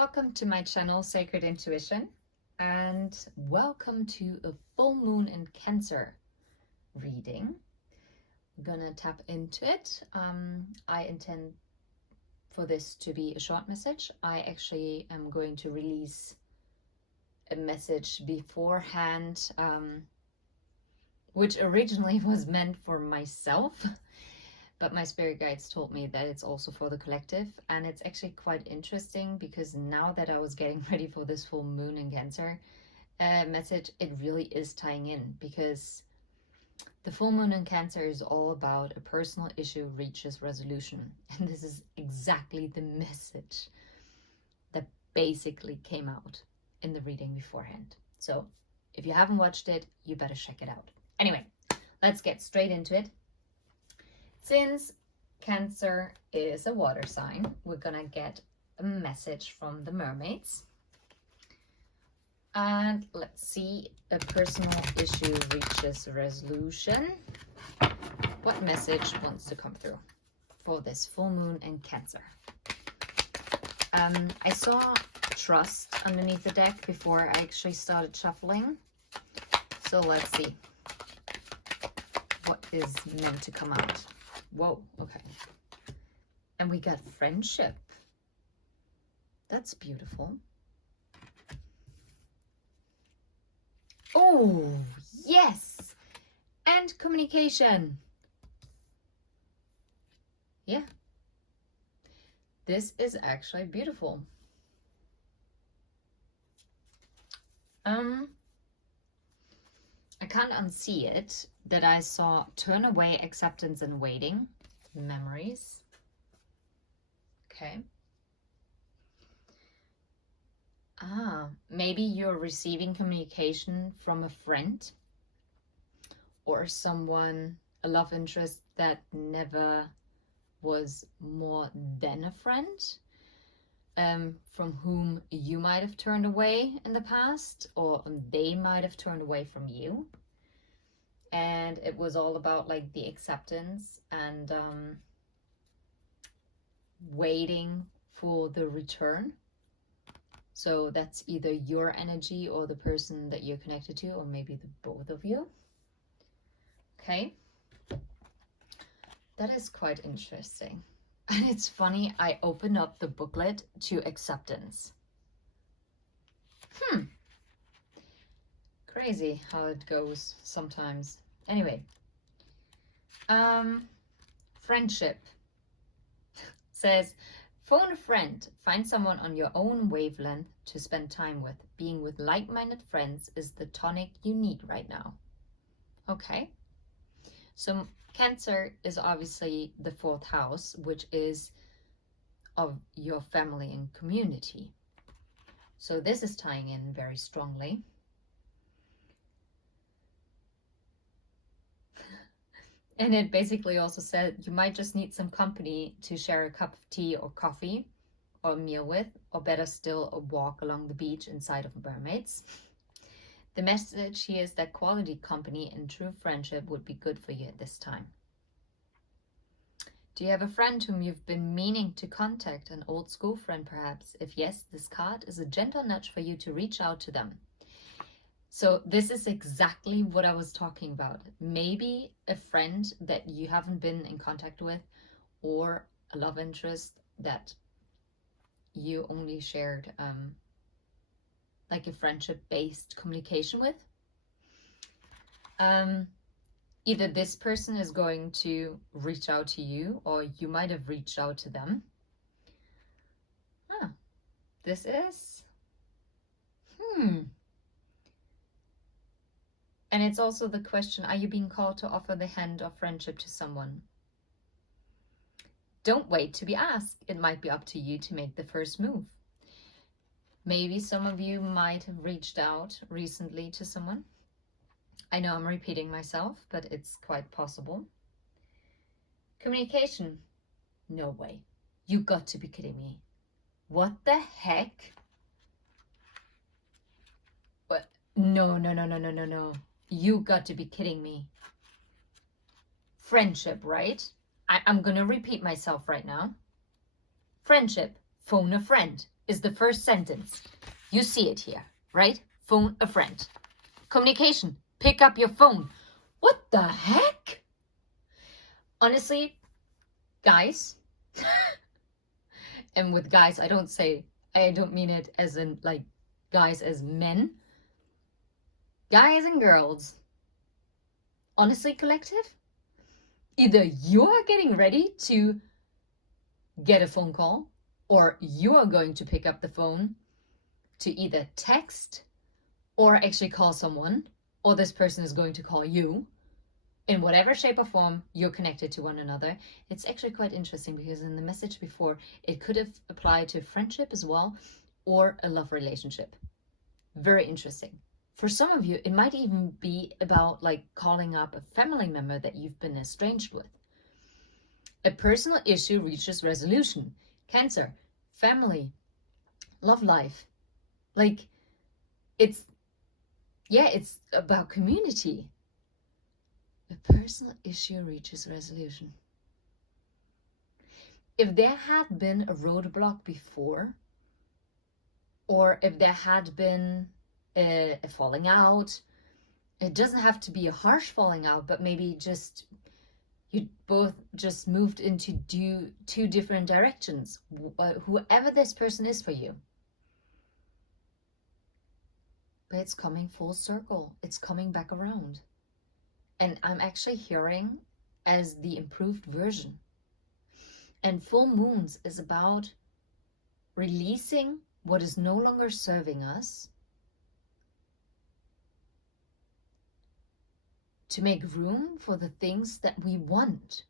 Welcome to my channel, Sacred Intuition, and welcome to a full moon in Cancer reading. We're gonna tap into it. I intend for this to be a short message. I actually am going to release a message beforehand, which originally was meant for myself. But my spirit guides told me that it's also for the collective. And it's actually quite interesting because now that I was getting ready for this full moon in Cancer message, it really is tying in, because the full moon in Cancer is all about a personal issue reaches resolution. And this is exactly the message that basically came out in the reading beforehand. So if you haven't watched it, you better check it out. Anyway, let's get straight into it. Since Cancer is a water sign, we're gonna get a message from the mermaids. And let's see, a personal issue reaches resolution. What message wants to come through for this full moon in Cancer? I saw trust underneath the deck before I actually started shuffling. So let's see what is meant to come out. Whoa, okay. And we got friendship. That's beautiful. Oh, yes. And communication. Yeah. This is actually beautiful. I can't unsee it that I saw turn away, acceptance, and waiting. Memories. Okay. Maybe you're receiving communication from a friend or someone, a love interest that never was more than a friend, from whom you might have turned away in the past, or they might have turned away from you. And it was all about like the acceptance and waiting for the return. So that's either your energy or the person that you're connected to, or maybe the both of you. Okay. That is quite interesting. And it's funny, I opened up the booklet to acceptance. Crazy how it goes sometimes. Anyway, friendship says, phone a friend, find someone on your own wavelength to spend time with. Being with like-minded friends is the tonic you need right now. Okay, so Cancer is obviously the fourth house, which is of your family and community. So this is tying in very strongly. And it basically also said you might just need some company to share a cup of tea or coffee or a meal with, or better still, a walk along the beach inside of mermaids. The message here is that quality company and true friendship would be good for you at this time. Do you have a friend whom you've been meaning to contact, an old school friend perhaps? If yes, this card is a gentle nudge for you to reach out to them. So this is exactly what I was talking about. Maybe a friend that you haven't been in contact with, or a love interest that you only shared like a friendship-based communication with. Either this person is going to reach out to you, or you might have reached out to them. This is and it's also the question, are you being called to offer the hand of friendship to someone? Don't wait to be asked. It might be up to you to make the first move. Maybe some of you might have reached out recently to someone. I know I'm repeating myself, but it's quite possible. Communication. No way. You got to be kidding me. What the heck? What? No. You got to be kidding me. Friendship, right? I'm gonna repeat myself right now. Friendship. Phone a friend. is the first sentence. You see it here, right? Phone a friend. Communication, pick up your phone. What the heck? Honestly, guys, and with guys, I don't mean it as in like guys as men. Guys and girls, honestly, collective, either you're getting ready to get a phone call or you're going to pick up the phone to either text or actually call someone, or this person is going to call you. In whatever shape or form you're connected to one another. It's actually quite interesting because in the message before, it could have applied to friendship as well or a love relationship. Very interesting. For some of you, it might even be about like calling up a family member that you've been estranged with. A personal issue reaches resolution. Cancer, family, love life. Like it's about community. A personal issue reaches resolution. If there had been a roadblock before, or if there had been a falling out, it doesn't have to be a harsh falling out, but maybe just you both just moved into two different directions, whoever this person is for you. But it's coming full circle. It's coming back around. And I'm actually hearing as the improved version. And full moons is about releasing what is no longer serving us to make room for the things that we want.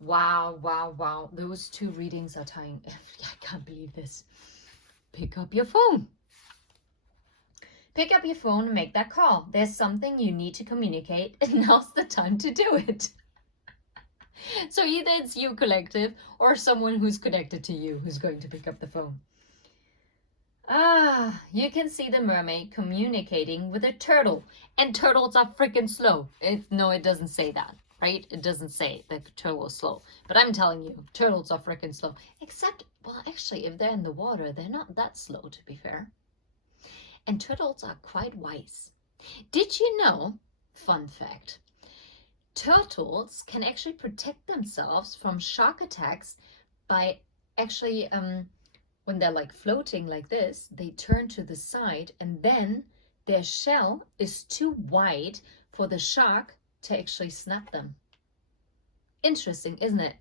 Wow, wow, wow. Those two readings are tying. I can't believe this. Pick up your phone. Pick up your phone and make that call. There's something you need to communicate, and now's the time to do it. So either it's you, collective, or someone who's connected to you who's going to pick up the phone. You can see the mermaid communicating with a turtle. And turtles are freaking slow. No, it doesn't say that, right? It doesn't say the turtle is slow. But I'm telling you, turtles are freaking slow. Except, well, actually, if they're in the water, they're not that slow, to be fair. And turtles are quite wise. Did you know, fun fact, turtles can actually protect themselves from shark attacks by actually, when they're like floating like this, they turn to the side and then their shell is too wide for the shark to actually snap them. Interesting, isn't it?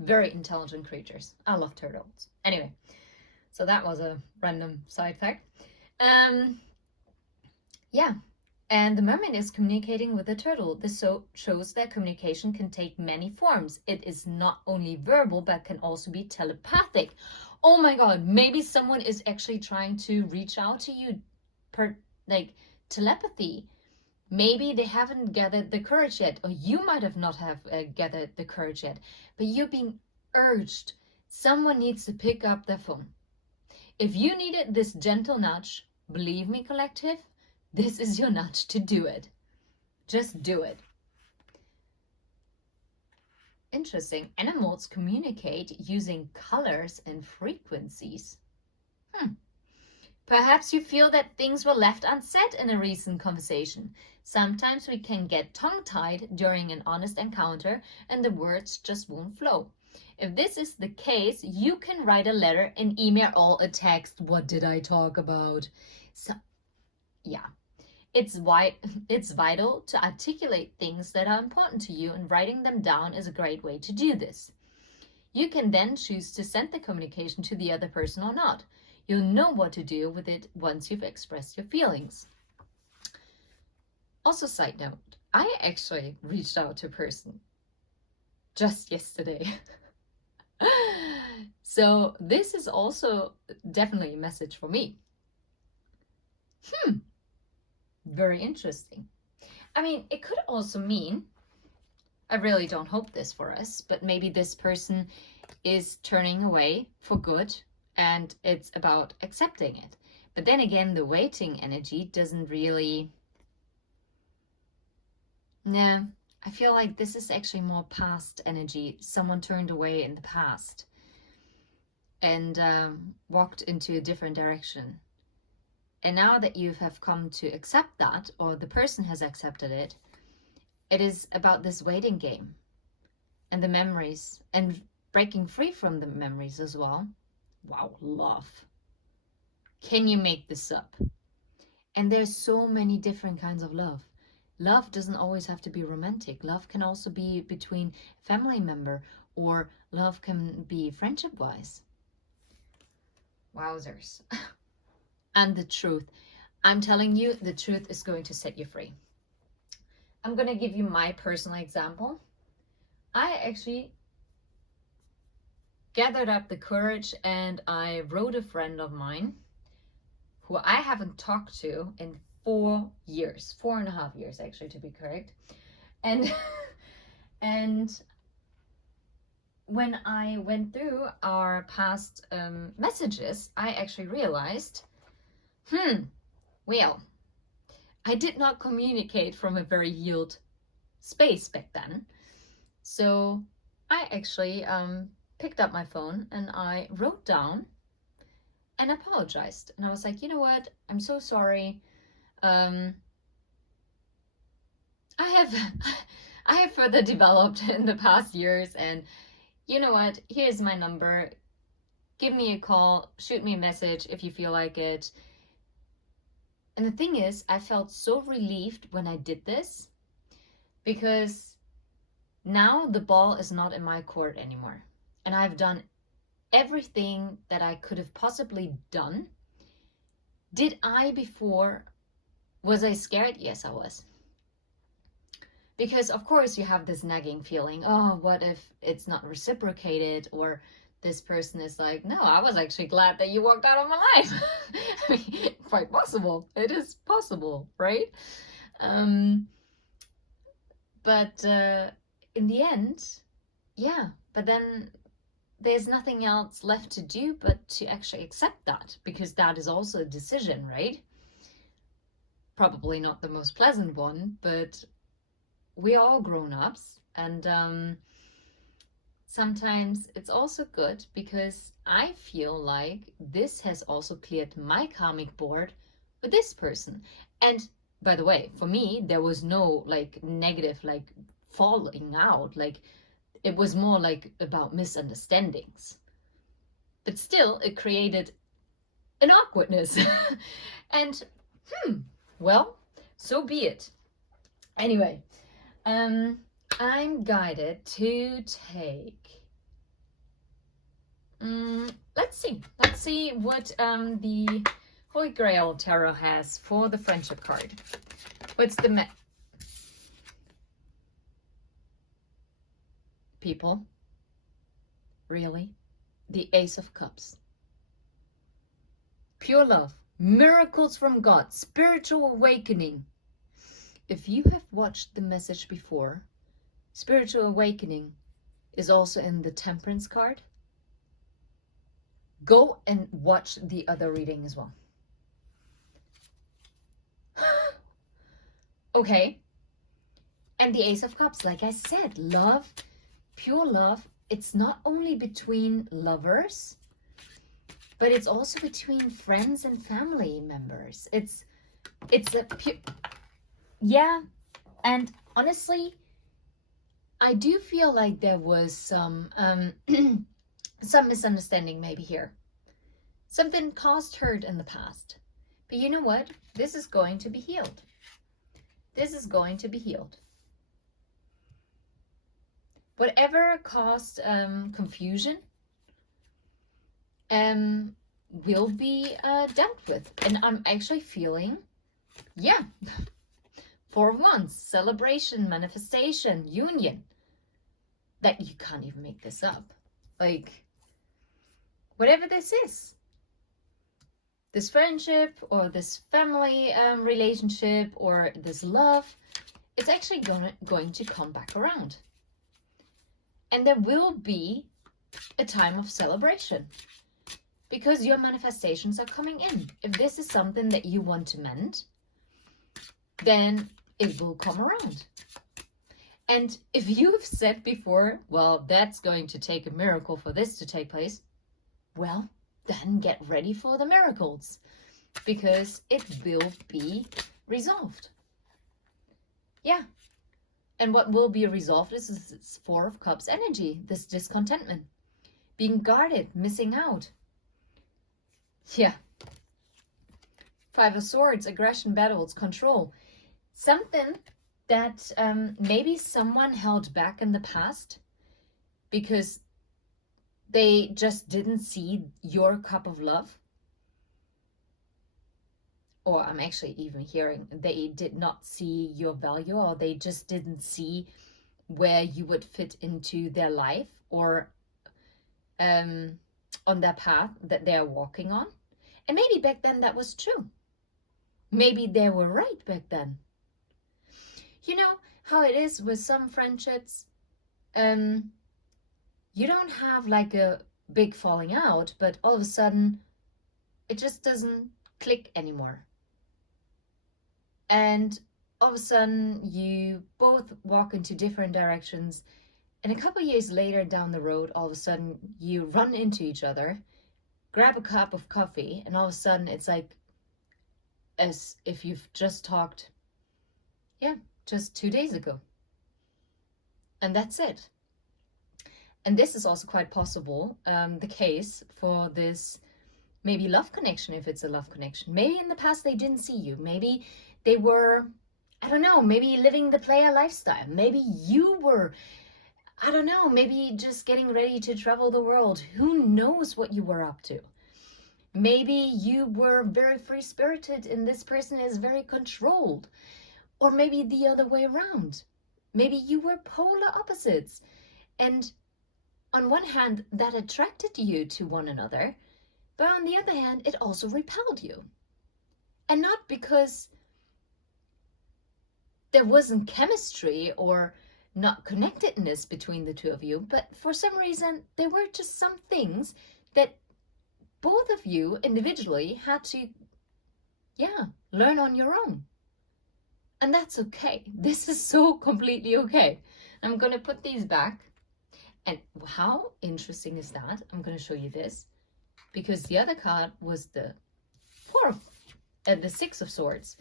Very intelligent creatures. I love turtles. Anyway, so that was a random side fact. Yeah, and the mermaid is communicating with the turtle. This shows that communication can take many forms. It is not only verbal, but can also be telepathic. Oh my God, maybe someone is actually trying to reach out to you like telepathy. Maybe they haven't gathered the courage yet, or you might have not have gathered the courage yet, but you're being urged. Someone needs to pick up their phone. If you needed this gentle nudge, believe me, collective, this is your nudge to do it. Just do it. Interesting. Animals communicate using colors and frequencies. Perhaps you feel that things were left unsaid in a recent conversation. Sometimes we can get tongue-tied during an honest encounter and the words just won't flow. If this is the case, you can write a letter, an email, or a text. What did I talk about? So, yeah. It's vital to articulate things that are important to you, and writing them down is a great way to do this. You can then choose to send the communication to the other person or not. You'll know what to do with it once you've expressed your feelings. Also, side note, I actually reached out to a person just yesterday. So this is also definitely a message for me. Very interesting. I mean, it could also mean, I really don't hope this for us, but maybe this person is turning away for good and it's about accepting it. But then again, the waiting energy doesn't really... No, I feel like this is actually more past energy. Someone turned away in the past. and walked into a different direction. And now that you have come to accept that, or the person has accepted it, it is about this waiting game and the memories and breaking free from the memories as well. Wow, love. Can you make this up? And there's so many different kinds of love. Love doesn't always have to be romantic. Love can also be between a family member, or love can be friendship-wise. Wowzers. And the truth. I'm telling you, the truth is going to set you free. I'm going to give you my personal example. I actually gathered up the courage and I wrote a friend of mine who I haven't talked to in 4 years, 4.5 years actually, to be correct. And when I went through our past messages, I actually realized, well, I did not communicate from a very healed space back then. So I actually picked up my phone and I wrote down and apologized. And I was like, you know what? I'm so sorry. I have further developed in the past years, and you know what? Here's my number. Give me a call, shoot me a message if you feel like it. And the thing is, I felt so relieved when I did this, because now the ball is not in my court anymore. And I've done everything that I could have possibly done. Did I before? Was I scared? Yes, I was. Because of course you have this nagging feeling, oh, what if it's not reciprocated, or this person is like, no, I was actually glad that you walked out of my life. I mean, quite possible. It is possible, right? But in the end, yeah, but then there's nothing else left to do but to actually accept that, because that is also a decision, right? Probably not the most pleasant one, but we're all grown-ups, and sometimes it's also good, because I feel like this has also cleared my karmic board with this person. And by the way, for me, there was no like negative, like falling out, like it was more like about misunderstandings. But still, it created an awkwardness. And well, so be it. Anyway, I'm guided to take, let's see what the Holy Grail Tarot has for the friendship card. What's the people? Really? The Ace of Cups. Pure love, miracles from God, spiritual awakening. If you have watched the message before, spiritual awakening is also in the Temperance card. Go and watch the other reading as well. Okay. And the Ace of Cups, like I said, love, pure love. It's not only between lovers, but it's also between friends and family members. It's a pure, yeah. And honestly, I do feel like there was some some misunderstanding maybe here. Something caused hurt in the past. But you know what? This is going to be healed. This is going to be healed. Whatever caused confusion will be dealt with. And I'm actually feeling, yeah, 4 of Wands, celebration, manifestation, union. That you can't even make this up. Like, whatever this is. This friendship or this family relationship or this love, it's actually going to come back around. And there will be a time of celebration, because your manifestations are coming in. If this is something that you want to mend, then it will come around. And if you've said before, well, that's going to take a miracle for this to take place, well, then get ready for the miracles, because it will be resolved. Yeah. And what will be resolved is this Four of Cups energy, this discontentment, being guarded, missing out. Yeah. Five of Swords, aggression, battles, control. Something that maybe someone held back in the past because they just didn't see your cup of love. Or I'm actually even hearing they did not see your value, or they just didn't see where you would fit into their life, or on their path that they're walking on. And maybe back then that was true. Maybe they were right back then. You know how it is with some friendships, you don't have like a big falling out, but all of a sudden it just doesn't click anymore. And all of a sudden you both walk into different directions, and a couple years later down the road, all of a sudden you run into each other, grab a cup of coffee, and all of a sudden it's like as if you've just talked, just 2 days ago. And that's it. And this is also quite possible, the case for this maybe love connection, if it's a love connection. Maybe in the past they didn't see you. Maybe they were, I don't know, maybe living the player lifestyle. Maybe you were, I don't know, maybe just getting ready to travel the world. Who knows what you were up to? Maybe you were very free-spirited and this person is very controlled. Or maybe the other way around. Maybe you were polar opposites. And on one hand, that attracted you to one another. But on the other hand, it also repelled you. And not because there wasn't chemistry or not connectedness between the two of you, but for some reason, there were just some things that both of you individually had to, learn on your own. And that's okay. This is so completely okay. I'm going to put these back. And how interesting is that? I'm going to show you this. Because the other card was the Six of Swords.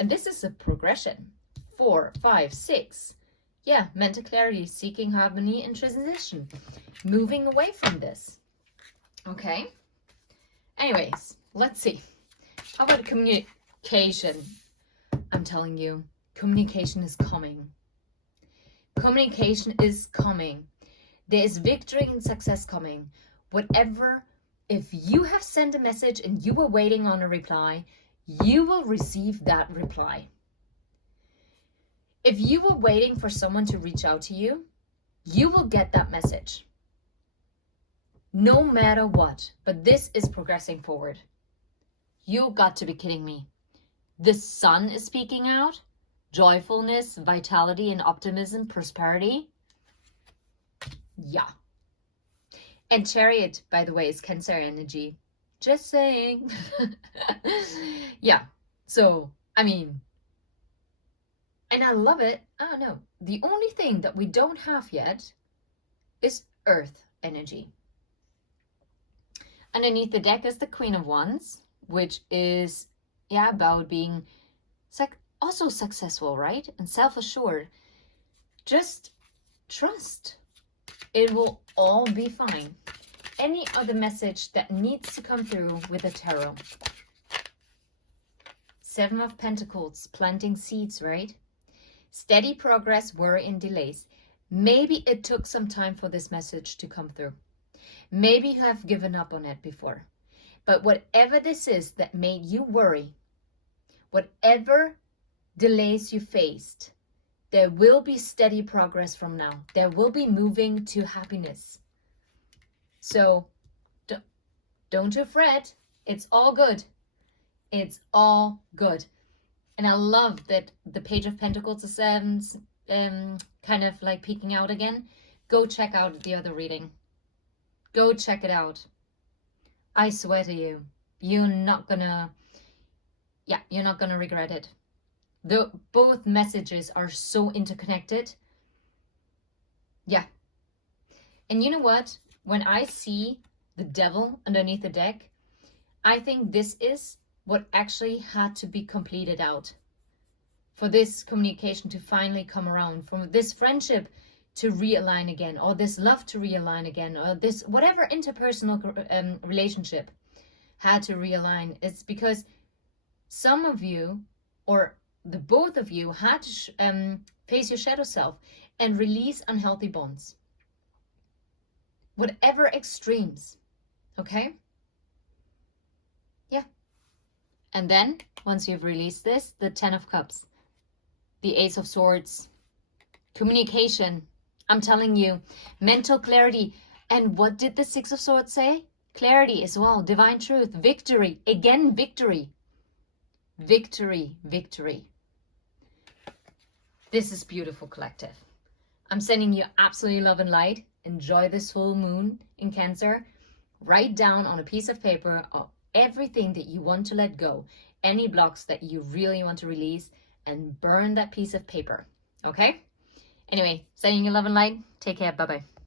And this is a progression. 4, 5, 6. Yeah, mental clarity, seeking harmony and transition. Moving away from this. Okay. Anyways, let's see. How about communication? I'm telling you, communication is coming. Communication is coming. There is victory and success coming. Whatever, if you have sent a message and you were waiting on a reply, you will receive that reply. If you were waiting for someone to reach out to you, you will get that message. No matter what, but this is progressing forward. You got to be kidding me. The sun is speaking out. Joyfulness, vitality, and optimism, prosperity. Yeah. And Chariot, by the way, is Cancer energy. Just saying. Yeah. So, I mean, and I love it. Oh, no. The only thing that we don't have yet is Earth energy. Underneath the deck is the Queen of Wands, which is, about being also successful, right? And self-assured. Just trust. It will all be fine. Any other message that needs to come through with the tarot. 7 of Pentacles, planting seeds, right? Steady progress, worry and delays. Maybe it took some time for this message to come through. Maybe you have given up on it before. But whatever this is that made you worry, whatever delays you faced, there will be steady progress from now. There will be moving to happiness. So don't you fret. It's all good. It's all good. And I love that the Page of Pentacles is kind of like peeking out again. Go check out the other reading. Go check it out. I swear to you, you're not gonna regret it. Both messages are so interconnected. Yeah. And you know what? When I see the devil underneath the deck. I think this is what actually had to be completed out for this communication to finally come around, for this friendship to realign again, or this love to realign again, or this whatever interpersonal relationship had to realign. It's because some of you, or the both of you, had to face your shadow self and release unhealthy bonds. Whatever extremes, okay? Yeah. And then, once you've released this, the 10 of Cups, the Ace of Swords, communication, I'm telling you, mental clarity. And what did the 6 of Swords say? Clarity as well, divine truth, victory, again, victory. Victory, victory. This is beautiful, collective. I'm sending you absolutely love and light. Enjoy this full moon in Cancer. Write down on a piece of paper everything that you want to let go, any blocks that you really want to release, and burn that piece of paper. Okay? Anyway, sending you love and light. Take care. Bye-bye.